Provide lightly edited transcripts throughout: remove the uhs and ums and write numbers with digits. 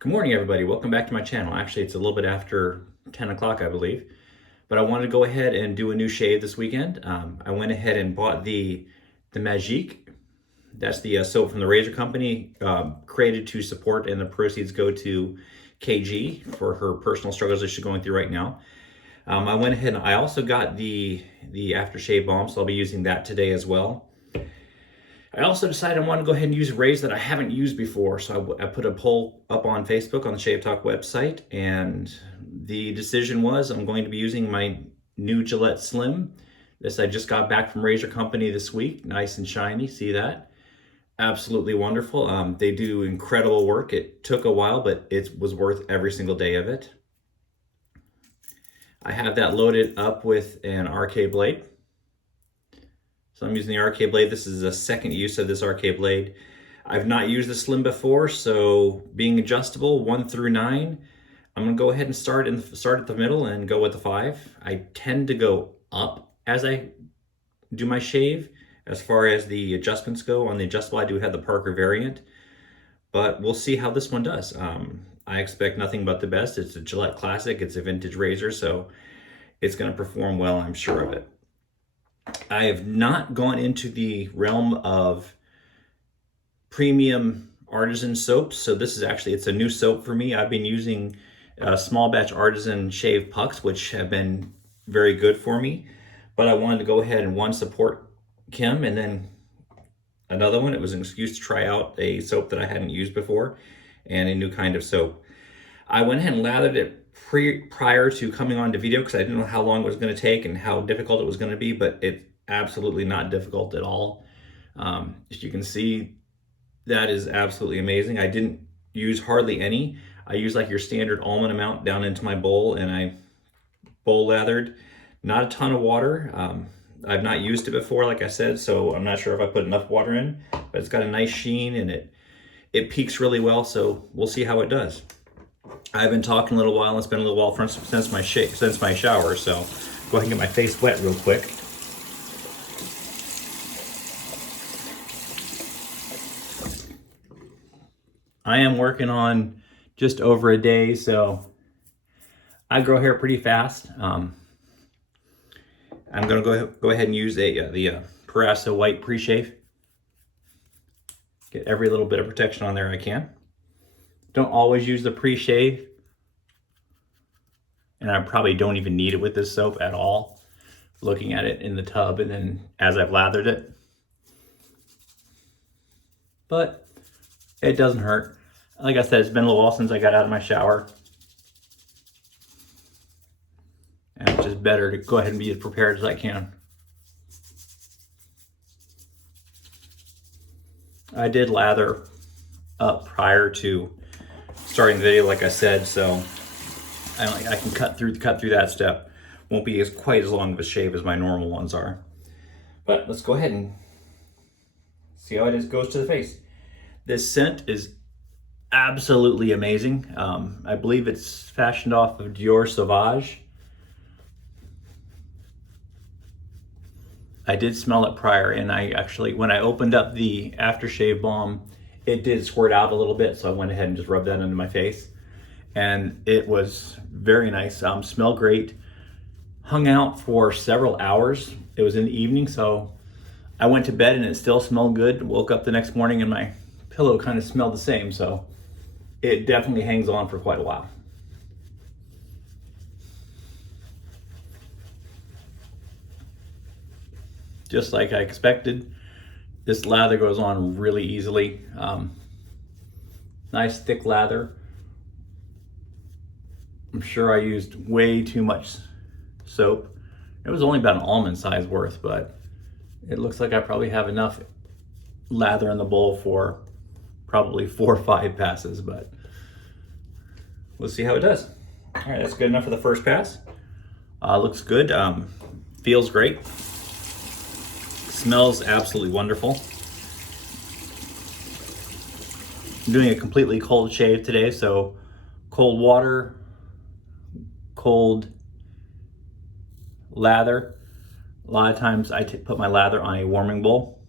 Good morning, everybody. Welcome back to my channel. Actually, it's a little bit after 10 o'clock, I believe. But I wanted to go ahead and do a new shave this weekend. I went ahead and bought the Magique. That's the soap from the razor company, created to support, and the proceeds go to KG for her personal struggles that she's going through right now. I went ahead and I also got the aftershave balm, so I'll be using that today as well. I also decided I want to go ahead and use a razor that I haven't used before. So I put a poll up on Facebook on the Shave Talk website, and the decision was I'm going to be using my new Gillette Slim. This I just got back from Razor Company this week, nice and shiny, see that? Absolutely wonderful. They do incredible work. It took a while, but it was worth every single day of it. I have that loaded up with an RK blade. So I'm using the RK blade. This is the second use of this RK blade. I've not used the Slim before, so being adjustable 1 through 9, I'm gonna go ahead and start at the middle and go with the 5. I tend to go up as I do my shave. As far as the adjustments go, on the adjustable, I do have the Parker variant, but we'll see how this one does. I expect nothing but the best. It's a Gillette Classic. It's a vintage razor, so it's gonna perform well, I'm sure of it. I have not gone into the realm of premium artisan soaps, so this is actually, it's a new soap for me. I've been using small batch artisan shave pucks, which have been very good for me, but I wanted to go ahead and support Kim, and then another one. It was an excuse to try out a soap that I hadn't used before and a new kind of soap. I went ahead and lathered it prior to coming on to video because I didn't know how long it was going to take and how difficult it was going to be, but it's absolutely not difficult at all. As you can see, that is absolutely amazing. I didn't use hardly any. I used like your standard almond amount down into my bowl, and I bowl lathered. Not a ton of water. I've not used it before, like I said, so I'm not sure if I put enough water in, but it's got a nice sheen and it peaks really well, so we'll see how it does. I've been talking a little while, and it's been a little while since my shower, so go ahead and get my face wet real quick. I am working on just over a day, so I grow hair pretty fast. I'm going to go ahead and use the Parasso White Pre-Shave. Get every little bit of protection on there I can. Don't always use the pre-shave, and I probably don't even need it with this soap at all. Looking at it in the tub and then as I've lathered it. But it doesn't hurt. Like I said, it's been a little while since I got out of my shower. And it's just better to go ahead and be as prepared as I can. I did lather up prior to starting the video, like I said, so I can cut through that step. Won't be quite as long of a shave as my normal ones are. But let's go ahead and see how it goes to the face. This scent is absolutely amazing. I believe it's fashioned off of Dior Sauvage. I did smell it prior, and I actually, when I opened up the aftershave balm, it did squirt out a little bit, so I went ahead and just rubbed that into my face. And it was very nice, smelled great. Hung out for several hours. It was in the evening, so I went to bed and it still smelled good. Woke up the next morning and my pillow kind of smelled the same, so it definitely hangs on for quite a while. Just like I expected, this lather goes on really easily. Nice thick lather. I'm sure I used way too much soap. It was only about an almond size worth, but it looks like I probably have enough lather in the bowl for probably 4 or 5 passes, but we'll see how it does. All right, that's good enough for the first pass. Looks good, feels great. Smells absolutely wonderful. I'm doing a completely cold shave today, so cold water, cold lather. A lot of times I put my lather on a warming bowl.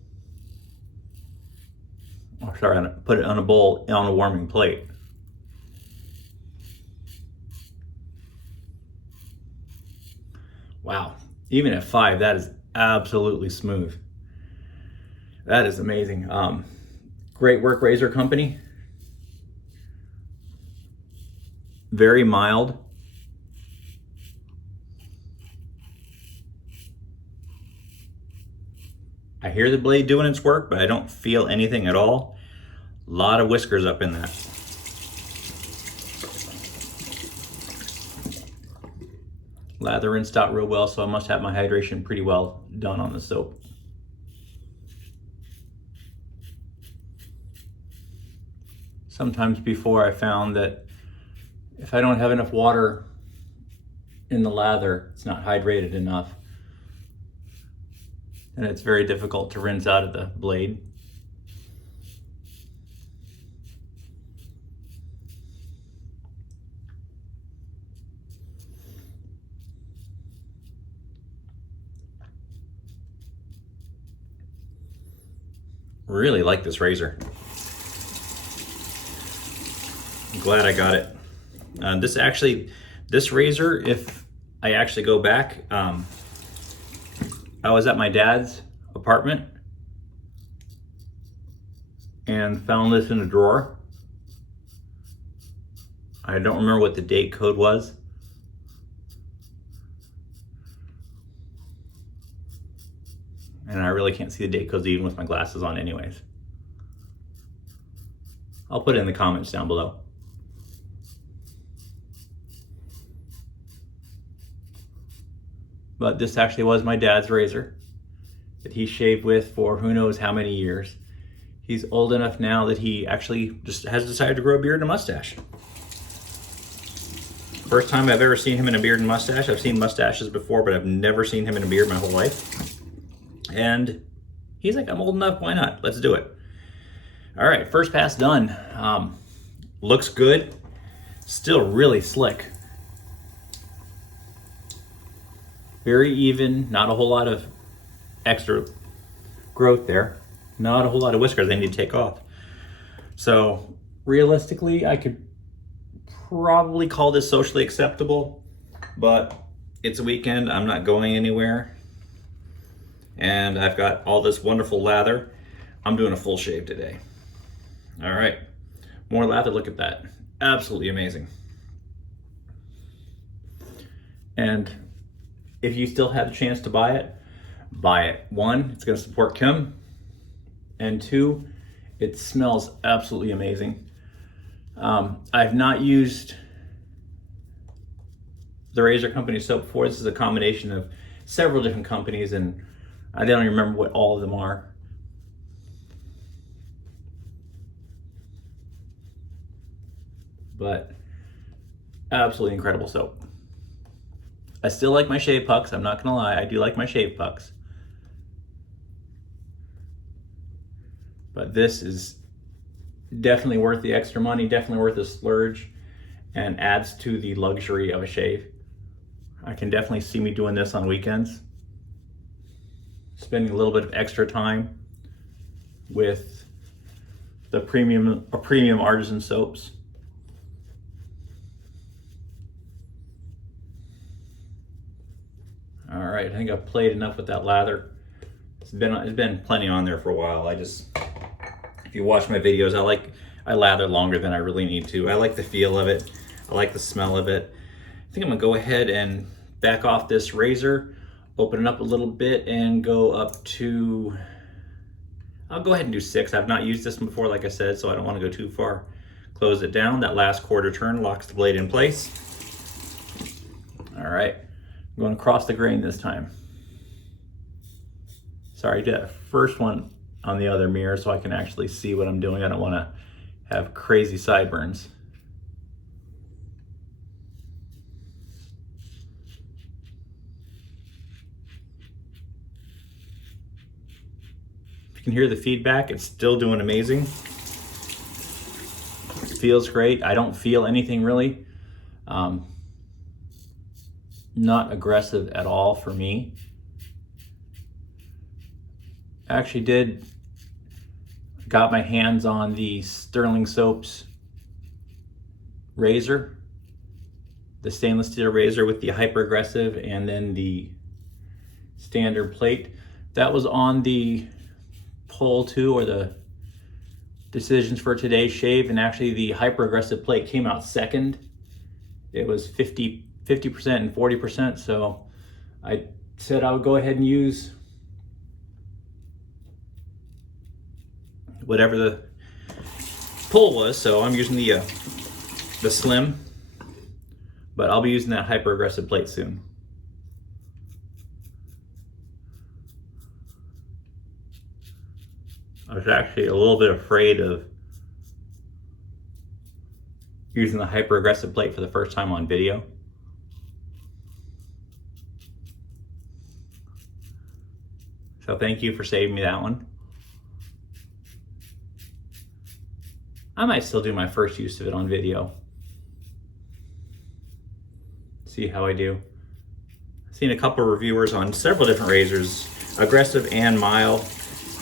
Or sorry, put it on a bowl on a warming plate. Wow, even at 5, that is absolutely smooth. That is amazing. Great work, razor company. Very mild. I hear the blade doing its work, but I don't feel anything at all. A lot of whiskers up in that. Lather rinsed out real well, so I must have my hydration pretty well done on the soap. Sometimes before I found that if I don't have enough water in the lather, it's not hydrated enough. And it's very difficult to rinse out of the blade. Really like this razor. I'm glad I got it. This razor, if I actually go back, I was at my dad's apartment and found this in a drawer. I don't remember what the date code was. And I really can't see the date codes even with my glasses on anyways. I'll put it in the comments down below. But this actually was my dad's razor that he shaved with for who knows how many years. He's old enough now that he actually just has decided to grow a beard and a mustache. First time I've ever seen him in a beard and mustache. I've seen mustaches before, but I've never seen him in a beard my whole life. And he's like, I'm old enough, why not? Let's do it. All right, first pass done. Looks good. Still really slick. Very even, not a whole lot of extra growth there. Not a whole lot of whiskers they need to take off. So realistically, I could probably call this socially acceptable, but it's a weekend, I'm not going anywhere. And I've got all this wonderful lather. I'm doing a full shave today. All right, more lather, look at that. Absolutely amazing. And if you still have the chance to buy it, buy it. 1, it's gonna support Kim. And 2, it smells absolutely amazing. I've not used the Razor Company soap before. This is a combination of several different companies and I don't even remember what all of them are. But absolutely incredible soap. I still like my shave pucks, I'm not gonna lie, I do like my shave pucks. But this is definitely worth the extra money, definitely worth the splurge, and adds to the luxury of a shave. I can definitely see me doing this on weekends. Spending a little bit of extra time with the premium artisan soaps. All right, I think I've played enough with that lather. It's been plenty on there for a while. If you watch my videos, I lather longer than I really need to. I like the feel of it. I like the smell of it. I think I'm gonna go ahead and back off this razor, open it up a little bit and go up to, I'll go ahead and do 6. I've not used this one before, like I said, so I don't want to go too far. Close it down. That last quarter turn locks the blade in place. All right, I'm going across the grain this time. Sorry, I did that first one on the other mirror so I can actually see what I'm doing. I don't want to have crazy sideburns. If you can hear the feedback, it's still doing amazing. It feels great. I don't feel anything really. Not aggressive at all for me. I actually got my hands on the Sterling Soaps razor the stainless steel razor with the hyper aggressive and then the standard plate. That was on the poll too, or the decisions for today's shave, and actually the hyper aggressive plate came out second. It was 50% and 40%, so I said I would go ahead and use whatever the poll was. So I'm using the slim, but I'll be using that hyper aggressive plate soon. I was actually a little bit afraid of using the hyper aggressive plate for the first time on video. So thank you for saving me that one. I might still do my first use of it on video. See how I do. I've seen a couple of reviewers on several different razors, aggressive and mild,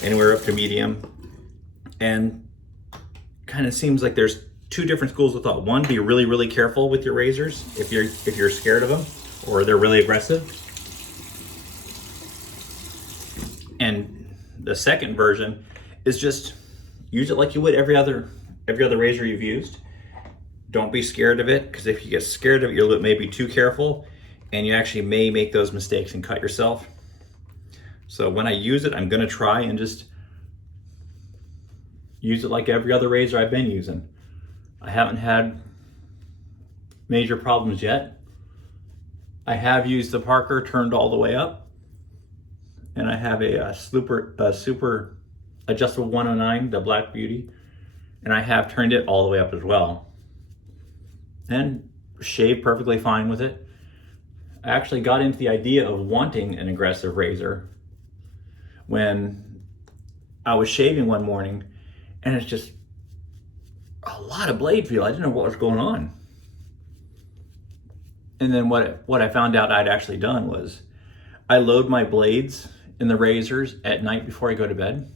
anywhere up to medium. And kind of seems like there's two different schools of thought. One, be really, really careful with your razors if you're scared of them or they're really aggressive. And the second version is just use it like you would every other razor you've used. Don't be scared of it, because if you get scared of it, you're maybe too careful and you actually may make those mistakes and cut yourself. So when I use it, I'm gonna try and just use it like every other razor I've been using. I haven't had major problems yet. I have used the Parker turned all the way up, and I have a super adjustable 109, the Black Beauty, and I have turned it all the way up as well, and shaved perfectly fine with it. I actually got into the idea of wanting an aggressive razor when I was shaving one morning, and it's just a lot of blade feel. I didn't know what was going on. And then what I found out I'd actually done was I load my blades in the razors at night before I go to bed,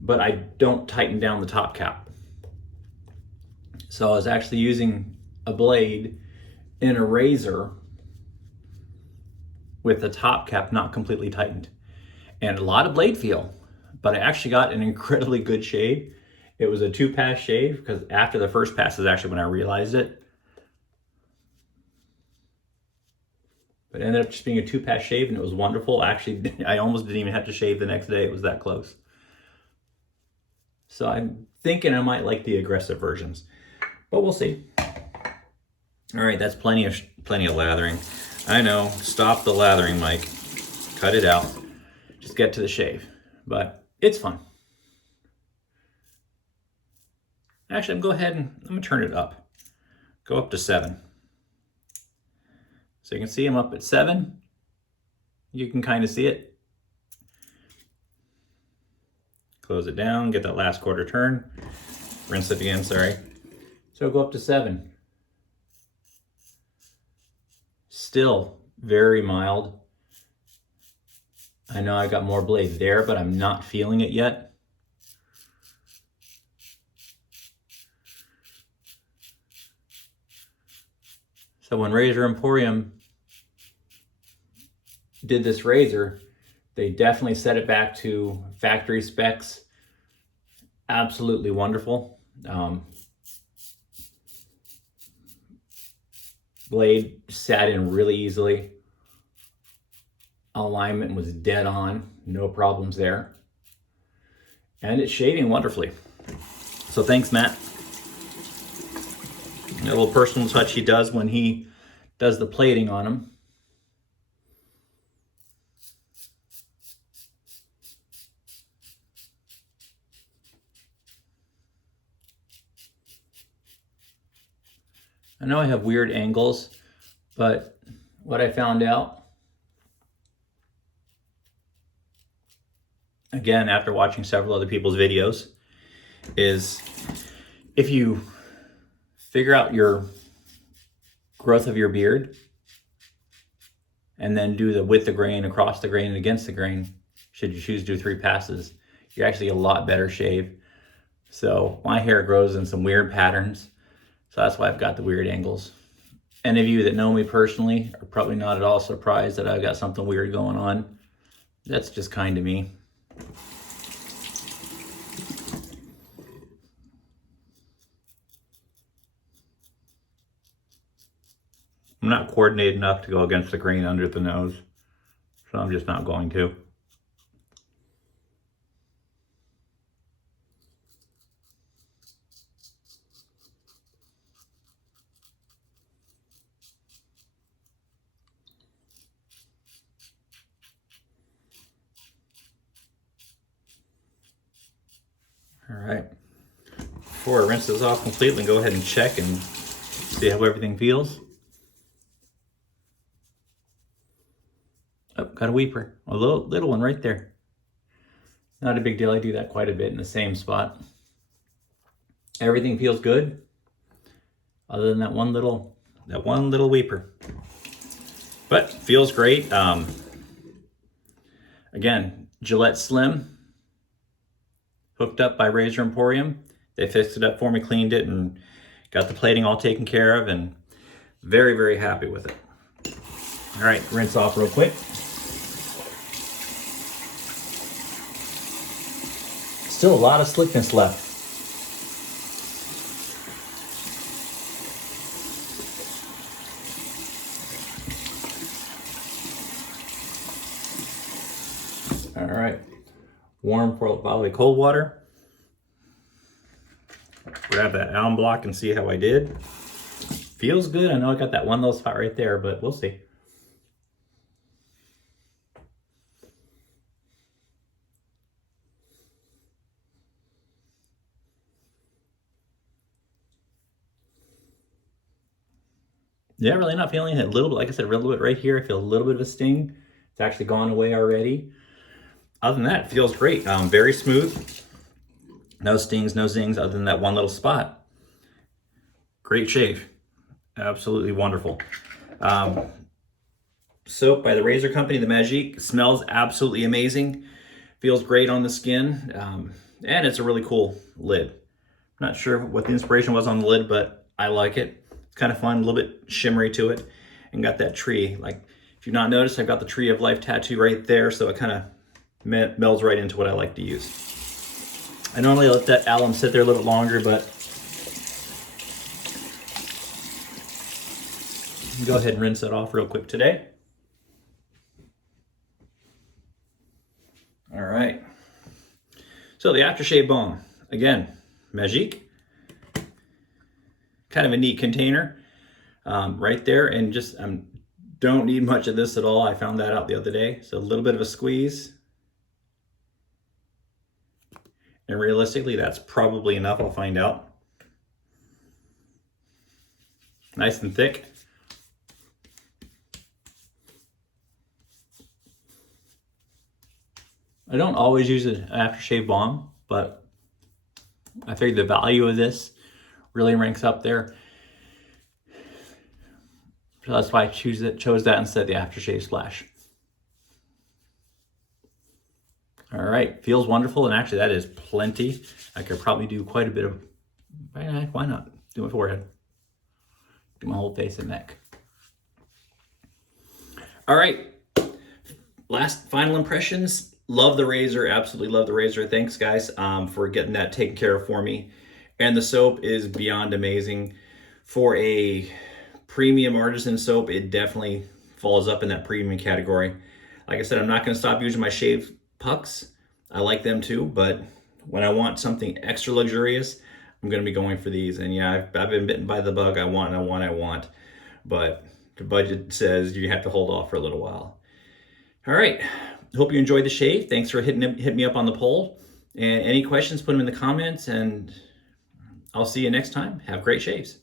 but I don't tighten down the top cap. So I was actually using a blade in a razor with the top cap not completely tightened, and a lot of blade feel, but I actually got an incredibly good shave. It was a 2-pass shave, because after the first pass is actually when I realized it. But it ended up just being a 2-pass shave, and it was wonderful. Actually, I almost didn't even have to shave the next day. It was that close. So I'm thinking I might like the aggressive versions, but we'll see. All right, that's plenty of lathering. I know, stop the lathering, Mike. Cut it out. Just get to the shave. But it's fun. Actually, I'm gonna turn it up. Go up to 7. So you can see I'm up at 7. You can kind of see it. Close it down, get that last quarter turn. Rinse it again, sorry. So go up to 7. Still very mild. I know I got more blade there, but I'm not feeling it yet. So when Razor Emporium did this razor, they definitely set it back to factory specs. Absolutely wonderful. Blade sat in really easily. Alignment was dead on, no problems there. And it's shaving wonderfully. So thanks, Matt. A little personal touch he does when he does the plating on them. I know I have weird angles, but what I found out, again, after watching several other people's videos, is if you figure out your growth of your beard and then do the with the grain, across the grain, and against the grain, should you choose to do 3 passes, you're actually a lot better shave. So my hair grows in some weird patterns, so that's why I've got the weird angles. Any of you that know me personally are probably not at all surprised that I've got something weird going on. That's just kind of me. I'm not coordinated enough to go against the grain under the nose, so I'm just not going to. All right. Before I rinse this off completely, go ahead and check and see how everything feels. Oh, got a weeper. A little one right there. Not a big deal. I do that quite a bit in the same spot. Everything feels good, other than that one little weeper. But feels great. Again, Gillette Slim, hooked up by Razor Emporium. They fixed it up for me, cleaned it, and got the plating all taken care of, and very, very happy with it. All right, rinse off real quick. Still a lot of slickness left. All right, warm, probably cold water. Grab that alum block and see how I did. Feels good. I know I got that one little spot right there, but we'll see. Yeah, really not feeling it. A little bit, like I said, a little bit right here. I feel a little bit of a sting. It's actually gone away already. Other than that, it feels great. Very smooth. No stings, no zings, other than that one little spot. Great shave. Absolutely wonderful. Soap by the Razor Company, the Magique, smells absolutely amazing. Feels great on the skin. And it's a really cool lid. Not sure what the inspiration was on the lid, but I like it. It's kind of fun, a little bit shimmery to it. And got that tree. Like, if you've not noticed, I've got the Tree of Life tattoo right there, so it kind of melds right into what I like to use. I normally let that alum sit there a little longer, but go ahead and rinse that off real quick today. All right. So the aftershave balm, again, Magique. Kind of a neat container right there, and just don't need much of this at all. I found that out the other day. So a little bit of a squeeze. And realistically, that's probably enough. I'll find out. Nice and thick. I don't always use an aftershave balm, but I figured the value of this really ranks up there. So that's why I chose that instead of the aftershave splash. All right, feels wonderful, and actually that is plenty. I could probably do quite a bit of, why not? Do my forehead, do my whole face and neck. All right, final impressions. Love the razor, absolutely love the razor. Thanks guys for getting that taken care of for me. And the soap is beyond amazing. For a premium artisan soap, it definitely falls up in that premium category. Like I said, I'm not gonna stop using my shave pucks. I like them too, but when I want something extra luxurious, I'm gonna be going for these. And yeah, I've been bitten by the bug. I want. But the budget says you have to hold off for a little while. All right, hope you enjoyed the shave. Thanks for hitting me up on the poll. And any questions, put them in the comments, and I'll see you next time. Have great shaves.